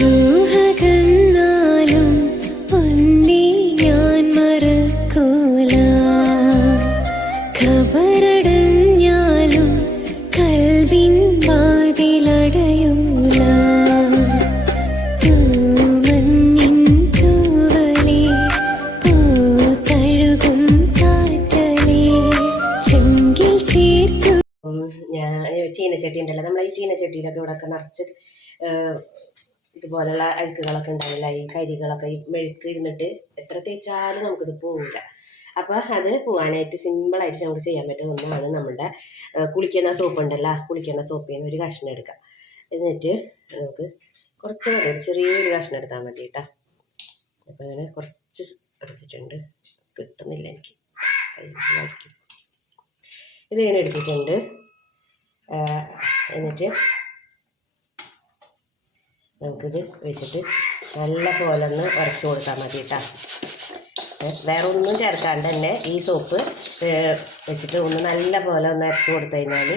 രൂഹകന്നാലും പൊന്നെ ഞാൻ മറക്കൂല. ഖബറടഞ്ഞാലും കൽവിൻ വാതിലടയൂല. തൂമഞ്ഞിൻ തൂവലേ പൂത്തഴുകും കാറ്റലേ. ചെങ്കിൽ ചേർത്തു ചീനച്ചട്ടി ഉണ്ടല്ലോ നമ്മൾ ഈ ചീനച്ചട്ടിയിലൊക്കെ ഇവിടെ നിറച്ച് ഇതുപോലുള്ള അഴുക്കുകളൊക്കെ ഉണ്ടാവില്ല. ഈ കരികളൊക്കെ ഈ മെഴുക്ക് ഇരുന്നിട്ട് എത്ര തേച്ചാലും നമുക്കിത് പോവില്ല. അപ്പോൾ അത് പോകാനായിട്ട് സിമ്പിളായിട്ട് നമുക്ക് ചെയ്യാൻ പറ്റുന്ന ഒന്നാണ് നമ്മുടെ കുളിക്കുന്ന സോപ്പ് ഉണ്ടല്ലോ കുളിക്കുന്ന സോപ്പിൽ നിന്ന് ഒരു കഷ്ണം എടുക്കാം. എന്നിട്ട് നമുക്ക് കുറച്ച് മതി. ഒരു ചെറിയൊരു കഷ്ണം എടുത്താൽ മതി കേട്ടോ അപ്പോൾ അങ്ങനെ കുറച്ച് എടുത്തിട്ടുണ്ട്. കിട്ടുന്നില്ല എനിക്ക്. ഇതിങ്ങനെ എടുത്തിട്ടുണ്ട്. എന്നിട്ട് നമുക്കിത് വെച്ചിട്ട് നല്ല പോലെ ഒന്ന് ഉരച്ച് കൊടുത്താൽ മതി കേട്ടോ. വേറെ ഒന്നും ചേർക്കാണ്ട് തന്നെ ഈ സോപ്പ് വെച്ചിട്ട് ഒന്ന് നല്ല പോലെ ഒന്ന് അരച്ച് കൊടുത്തു കഴിഞ്ഞാൽ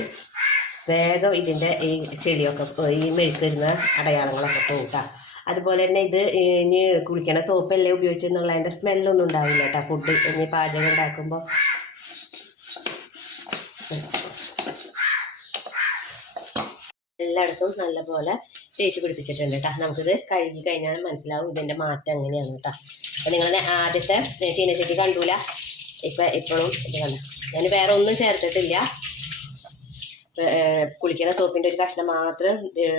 വേഗം ഇതിന്റെ ഈ ചെടിയൊക്കെ ഈ മെഴുക്കരുന്ന അടയാളങ്ങളൊക്കെ കേട്ടോ. അതുപോലെ തന്നെ ഇത് ഇനി കുളിക്കണ സോപ്പല്ലേ ഉപയോഗിച്ചെന്നുള്ള അതിന്റെ സ്മെല്ലൊന്നും ഉണ്ടാവില്ല കേട്ടോ. ഫുഡ് ഇനി പാചകം ഉണ്ടാക്കുമ്പോൾ. എല്ലായിടത്തും നല്ലപോലെ തേച്ച് പിടിപ്പിച്ചിട്ടുണ്ട് കേട്ടോ നമുക്കിത് കഴുകി കഴിഞ്ഞാൽ മനസ്സിലാവും ഇതിന്റെ മാറ്റം എങ്ങനെയാണ് കേട്ടോ അപ്പോൾ നിങ്ങൾ ആദ്യത്തെ ചീനച്ചട്ടി കണ്ടൂല? ഇപ്പം ഇപ്പോഴും ഇത് കണ്ട. ഞാൻ വേറെ ഒന്നും ചേർത്തിട്ടില്ല. കുളിക്കുന്ന സോപ്പിന്റെ ഒരു കഷ്ണം മാത്രം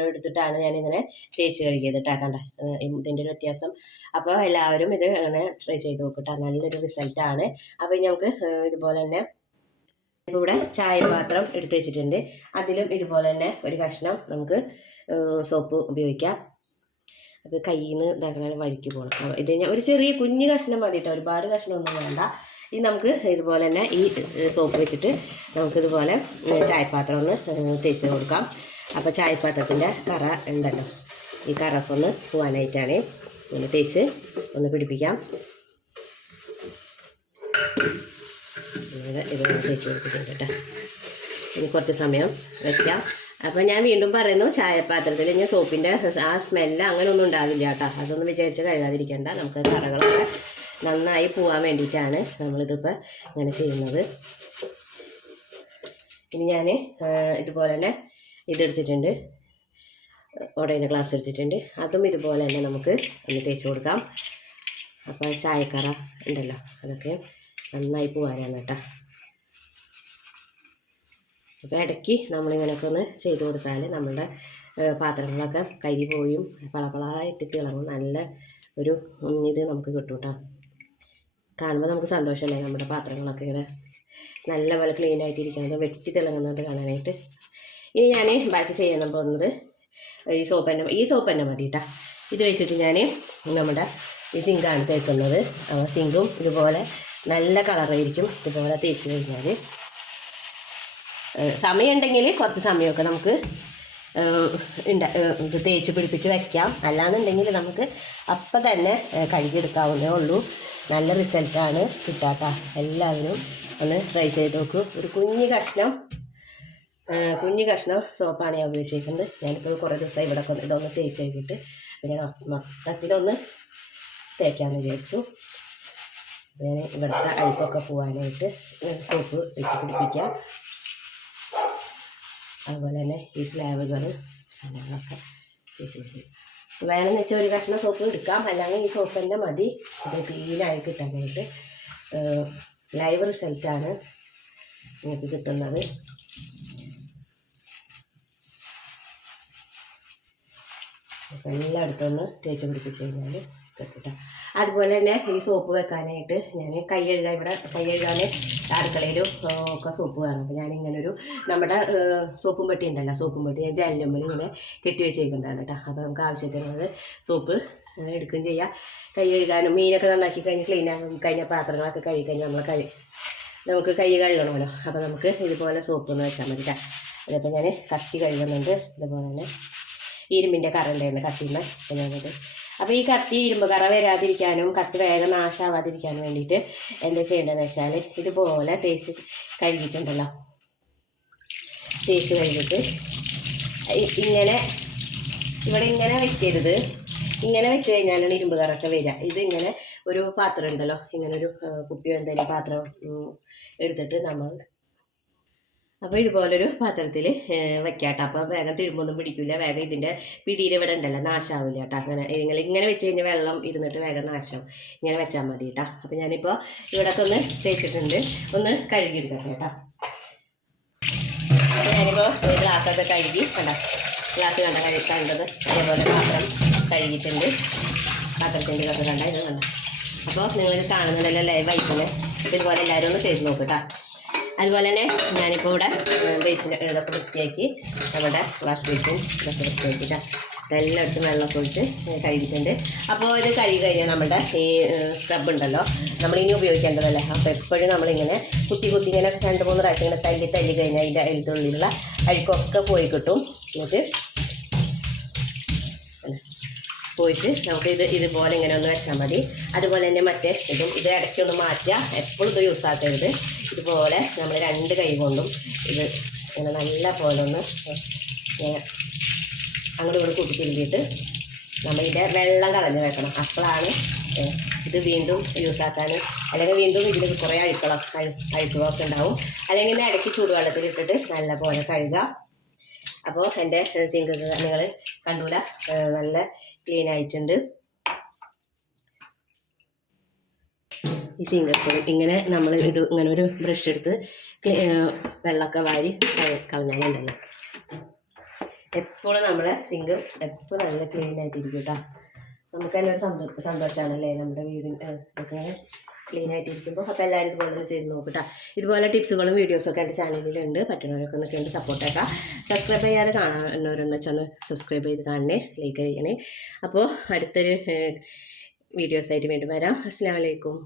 എടുത്തിട്ടാണ് ഞാനിങ്ങനെ തേച്ച് കഴുകിയത് കേട്ടോ കണ്ട. ഇതിന്റെ ഒരു വ്യത്യാസം. അപ്പോൾ എല്ലാവരും ഇത് അങ്ങനെ ട്രൈ ചെയ്ത് നോക്കട്ടോ നല്ലൊരു റിസൾട്ടാണ് അപ്പോൾ ഇനി നമുക്ക് ഇതുപോലെ തന്നെ ഇവിടെ ചായ പാത്രം എടുത്ത് വെച്ചിട്ടുണ്ട്. അതിലും ഇതുപോലെ തന്നെ ഒരു കഷ്ണം നമുക്ക് സോപ്പ് ഉപയോഗിക്കാം. അത് കയ്യിൽ നിന്ന് ഇതാക്കണ വഴിക്ക് പോകണം ഇത് ഞാൻ ഒരു ചെറിയ കുഞ്ഞു കഷ്ണം മതി കേട്ടോ ഒരുപാട് കഷ്ണമൊന്നും വേണ്ട. ഇനി നമുക്ക് ഇതുപോലെ തന്നെ ഈ സോപ്പ് വെച്ചിട്ട് നമുക്കിതുപോലെ ചായപാത്രം ഒന്ന് തേച്ച് കൊടുക്കാം. അപ്പോൾ ചായപാത്രത്തിന്റെ കറ ഉണ്ടല്ലോ. ഈ കറൊക്കെ ഒന്ന് പോകാനായിട്ടാണ് ഒന്ന് തേച്ച് ഒന്ന് പിടിപ്പിക്കാം. ഇത് തേച്ച് കൊടുത്തിട്ടുണ്ട് കേട്ടോ. ഇനി കുറച്ച് സമയം വെക്കാം. അപ്പോൾ ഞാൻ വീണ്ടും പറയുന്നു ചായപാത്രത്തിൽ ഇനി സോപ്പിന്റെ ആ സ്മെല്ല് അങ്ങനെ ഒന്നും ഉണ്ടാവില്ല കേട്ടോ. അതൊന്നും വിചാരിച്ച് കഴുകാതിരിക്കണ്ട. നമുക്ക് കറകളൊക്കെ നന്നായി പോവാൻ വേണ്ടിയിട്ടാണ് നമ്മളിതിപ്പോൾ ഇങ്ങനെ ചെയ്യുന്നത്. ഇനി ഞാൻ ഇതുപോലെ തന്നെ ഇതെടുത്തിട്ടുണ്ട്. ഉടയുന്ന ഗ്ലാസ് എടുത്തിട്ടുണ്ട്. അതും ഇതുപോലെ തന്നെ നമുക്ക് ഒന്ന് തേച്ച് കൊടുക്കാം. അപ്പോൾ ചായക്കറ ഉണ്ടല്ലോ അതൊക്കെ നന്നായി പോകാനാണ് കേട്ടോ. അപ്പോൾ ഇടയ്ക്ക് നമ്മളിങ്ങനെയൊക്കെ ഒന്ന് ചെയ്ത് കൊടുത്താൽ നമ്മളുടെ പാത്രങ്ങളൊക്കെ കരി പോയും പളപളായിട്ട് തിളങ്ങും. നല്ല ഒരു ഇത് നമുക്ക് കിട്ടും കേട്ടോ. കാണുമ്പോൾ നമുക്ക് സന്തോഷമല്ലേ നമ്മുടെ പാത്രങ്ങളൊക്കെ ഇങ്ങനെ നല്ല പോലെ ക്ലീൻ ആയിട്ട് ഇരിക്കുന്നത് വെട്ടി തിളങ്ങുന്നത് കാണാനായിട്ട്. ഇനി ഞാൻ ബാക്കി ചെയ്യാൻ പോകുന്നത് ഈ സോപ്പ് തന്നെ ഈ സോപ്പ് തന്നെ മതി കേട്ടോ. ഇത് വെച്ചിട്ട് ഞാൻ നമ്മുടെ ഈ സിങ്കാണ് തേക്കുന്നത്. സിങ്കും ഇതുപോലെ നല്ല കളറായിരിക്കും ഇതുപോലെ തേച്ച് കഴിഞ്ഞാൽ സമയമുണ്ടെങ്കിൽ കുറച്ച് സമയമൊക്കെ നമുക്ക് ഉണ്ട് ഇത് തേച്ച് പിടിപ്പിച്ച് വയ്ക്കാം അല്ലാന്നുണ്ടെങ്കിൽ നമുക്ക് അപ്പം തന്നെ കഴുകിയെടുക്കാവുന്നേ ഉള്ളൂ. നല്ല റിസൾട്ടാണ് കിട്ടാത്ത. എല്ലാവരും ഒന്ന് ട്രൈ ചെയ്ത് നോക്കൂ. ഒരു കുഞ്ഞു കഷ്ണം കുഞ്ഞു കഷ്ണം സോപ്പാണ് ഞാൻ ഉപയോഗിച്ചിരിക്കുന്നത്. ഞാനിപ്പോൾ കുറേ ദിവസമായി ഇവിടെ കൊണ്ട് ഇതൊന്ന് തേച്ച് കഴിഞ്ഞിട്ട് പിന്നെ മൊത്തത്തിലൊന്ന് തേക്കാമെന്ന് വിചാരിച്ചു. ഞാൻ ഇവിടുത്തെ അഴുക്കൊക്കെ പോകാനായിട്ട് സോപ്പ് വെച്ച് പിടിപ്പിക്കാം. അതുപോലെ തന്നെ ഈ സ്ലാബുകൾ സാധനങ്ങളൊക്കെ വെച്ചിട്ട് വേണമെന്ന് വെച്ചാൽ ഒരു കഷ്ണം സോപ്പ് എടുക്കാം. അല്ലെങ്കിൽ ഈ സോപ്പ് തന്നെ മതി. ഇത് ക്ലീനായി കിട്ടാനായിട്ട്. ലൈവ് റിസൾട്ടാണ് നിങ്ങൾക്ക് കിട്ടുന്നത്. അപ്പം എല്ലായിടത്തും ഒന്ന് തേച്ച് പിടിപ്പിച്ച് കഴിഞ്ഞാൽ കിട്ടും അതുപോലെ തന്നെ ഈ സോപ്പ് വെക്കാനായിട്ട് ഞാൻ കൈ ഇവിടെ കൈ അടുക്കളയിലും ഒക്കെ സോപ്പ് വേണം. അപ്പോൾ ഞാനിങ്ങനൊരു നമ്മുടെ സോപ്പും പെട്ടി ഉണ്ടല്ലോ സോപ്പും പെട്ടി ഞാൻ ജലിലുമ്പിൽ ഇങ്ങനെ കെട്ടി വെച്ചേക്കുന്നതാണ് കേട്ടോ. അപ്പോൾ നമുക്ക് ആവശ്യത്തിനുള്ളത് സോപ്പ് എടുക്കുകയും ചെയ്യാം. കൈ മീനൊക്കെ നന്നാക്കി കഴിഞ്ഞ് ക്ലീൻ ആകും. കഴിഞ്ഞ പാത്രങ്ങളൊക്കെ കഴുകി കഴിഞ്ഞാൽ നമ്മൾ കഴി നമുക്ക് കൈ കഴുകണമല്ലോ. അപ്പോൾ നമുക്ക് ഇതുപോലെ സോപ്പ് എന്ന് വെച്ചാൽ മതി അതിപ്പോൾ ഞാൻ കത്തി കഴുകുന്നുണ്ട്. ഇതുപോലെ തന്നെ ഇരുമ്പിന്റെ കറണ്ടായിരുന്നു അപ്പോൾ ഞാനത് അപ്പോൾ ഈ കത്തി ഇരുമ്പ് കറ വരാതിരിക്കാനും കത്തി വേഗം നാശാവാതിരിക്കാനും വേണ്ടിയിട്ട് എന്താ ചെയ്യേണ്ടതെന്ന് വെച്ചാൽ ഇതുപോലെ തേച്ച് കഴുകിയിട്ടുണ്ടല്ലോ. തേച്ച് കഴുകിയിട്ട് ഇങ്ങനെ ഇവിടെ ഇങ്ങനെ വെക്കരുത്. ഇങ്ങനെ വെച്ച് കഴിഞ്ഞാലാണ് ഇരുമ്പ് കറൊക്കെ വരിക. ഇത് ഇങ്ങനെ ഒരു പാത്രം ഉണ്ടല്ലോ. ഇങ്ങനെ ഒരു ആ, കുപ്പിയോ എന്തെങ്കിലും പാത്രം എടുത്തിട്ട് നമ്മൾ അപ്പോൾ ഇതുപോലൊരു പാത്രത്തിൽ വെക്കാട്ടോ. അപ്പോൾ വേഗം തിരുമ്പൊന്നും പിടിക്കില്ല വേഗം ഇതിന്റെ പിടിയിൽ ഇവിടെ ഉണ്ടല്ലോ നാശാവില്ല കേട്ടോ. അങ്ങനെ നിങ്ങൾ ഇങ്ങനെ വെച്ച് കഴിഞ്ഞാൽ വെള്ളം ഇരുന്നിട്ട് വേഗം നാശാവും. ഇങ്ങനെ വെച്ചാൽ മതി കേട്ടോ. അപ്പോൾ ഞാനിപ്പോൾ ഇവിടെയൊക്കെ ഒന്ന് തേച്ചിട്ടുണ്ട്. ഒന്ന് കഴുകിയെടുക്കാം കേട്ടോ. അപ്പോൾ ഞാനിപ്പോൾ ഗ്ലാസ്സൊക്കെ കഴുകി കണ്ട? ഗ്ലാസ് കണ്ട കഴുകി കണ്ടത് അതേപോലെ പാത്രം കഴുകിയിട്ടുണ്ട്. പാത്രത്തിന്റെ ഇതൊക്കെ കണ്ട? ഇത് കണ്ട? അപ്പോൾ നിങ്ങളിത് കാണുന്നുണ്ടല്ലോ ലൈവായിട്ടില്ല ഇതുപോലെ എല്ലാവരും ഒന്ന് ചെയ്ത് നോക്കുക കേട്ടോ. അതുപോലെ തന്നെ ഞാനിപ്പോൾ ഇവിടെ ബേസിന്റെ ഇതൊക്കെ വൃത്തിയാക്കി നമ്മുടെ വാഷ് ബേസും ഇതൊക്കെ വൃത്തിയാക്കിയിട്ട് എല്ലായിടത്തും വെള്ളമൊക്കെ ഒഴിച്ച് കഴുകിയിട്ടുണ്ട്. അപ്പോൾ ഇത് കഴുകി കഴിഞ്ഞാൽ നമ്മുടെ ഈ സ്ക്രബ് ഉണ്ടല്ലോ നമ്മളിനി ഉപയോഗിക്കേണ്ടതല്ല? അപ്പോൾ എപ്പോഴും നമ്മളിങ്ങനെ കുത്തി കുത്തി ഇങ്ങനെ രണ്ട് മൂന്ന് പ്രാവശ്യം ഇങ്ങനെ തല്ലി തല്ലി കഴിഞ്ഞാൽ അതിന്റെ അതിന്റെ ഉള്ളിലുള്ള അഴുക്കൊക്കെ പോയി കിട്ടും. എന്നിട്ട് പോയിട്ട് നമുക്ക് ഇത് ഇതുപോലെ ഇങ്ങനെ ഒന്ന് വെച്ചാൽ മതി. അതുപോലെ തന്നെ മറ്റേ ഇതും ഇത് ഇടയ്ക്കൊന്ന് മാറ്റുക എപ്പോഴും ഇത് യൂസ് ആക്കരുത്. ഇതുപോലെ നമ്മൾ രണ്ട് കൈ കൊണ്ടും ഇത് ഇങ്ങനെ നല്ല പോലെ ഒന്ന് അങ്ങോട്ട് ഇങ്ങോട്ട് കൂട്ടി തിരുമ്പിയിട്ട് നമ്മൾ ഇതിന്റെ വെള്ളം കളഞ്ഞ് വെക്കണം. അപ്പോഴാണ് ഇത് വീണ്ടും യൂസ് ആക്കാൻ അല്ലെങ്കിൽ വീണ്ടും ഇതിൽ കുറേ അഴുക്കളൊക്കെ അഴുക്കളൊക്കെ ഉണ്ടാവും. അല്ലെങ്കിൽ ഇടയ്ക്ക് ചൂടുവെള്ളത്തിൽ ഇട്ടിട്ട് നല്ല പോലെ കഴുകുക അപ്പോൾ എന്റെ സിങ്ക് നിങ്ങൾ കണ്ടൂല. നല്ല ക്ലീൻ ആയിട്ടുണ്ട്. ഈ സിങ്ക് എപ്പോഴും ഇങ്ങനെ നമ്മൾ ഇത് ഇങ്ങനെ ഒരു ബ്രഷ് എടുത്ത് വെള്ളമൊക്കെ വാരി കളഞ്ഞാലുണ്ടല്ലോ. എപ്പോഴും നമ്മളെ സിങ്ക് എപ്പോഴും നല്ല ക്ലീൻ ആയിട്ടിരിക്കും കേട്ടോ. നമുക്ക് തന്നെ ഒരു സന്തോഷം സന്തോഷമാണല്ലേ നമ്മുടെ വീടിന് ക്ലീൻ ആയിട്ടിരിക്കുമ്പോൾ അപ്പോൾ എല്ലാവരും ഇതുപോലെ ഒന്ന് ചെയ്ത് നോക്കട്ടെ ഇതുപോലെ ടിപ്സുകളും വീഡിയോസൊക്കെ എന്റെ ചാനലിലുണ്ട് പറ്റുന്നവരൊക്കെ ഒന്ന് കണ്ട് സപ്പോർട്ട് ആക്കാം. സബ്സ്ക്രൈബ് ചെയ്യാതെ കാണാവുന്നവരൊന്ന് ഒന്ന് സബ്സ്ക്രൈബ് ചെയ്ത് കാണണേ. ലൈക്ക് ചെയ്യണേ. അപ്പോൾ അടുത്തൊരു വീഡിയോസായിട്ട് വീണ്ടും വരാം. അസ്സാം വലൈക്കും